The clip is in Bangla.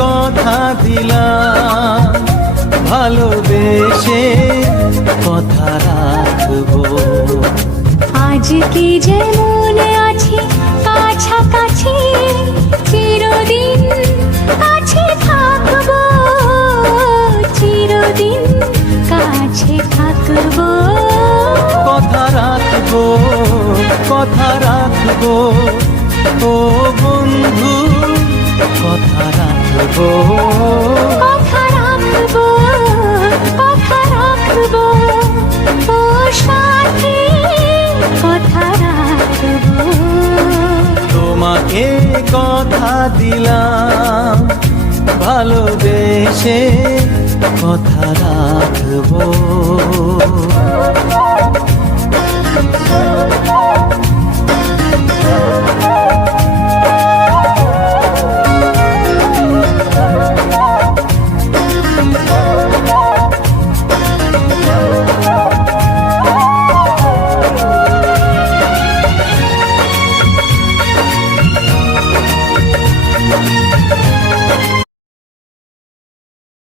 কথা দিলাম, ভালোবেসে কথা রাখবো। আজকে যেমন আছি কাছাকাছি, চিরদিন কাছে থাকবো, চিরদিন কাছে থাকবো। কথা রাখবো, কথা রাখবো, ও বন্ধু কথা রাখবো। কথা রাখবো, কথা রাখবো, ও সাথী কথা রাখবো। তোমাকে কথা দিলাম, ভালোবেসে কথা রাখবো।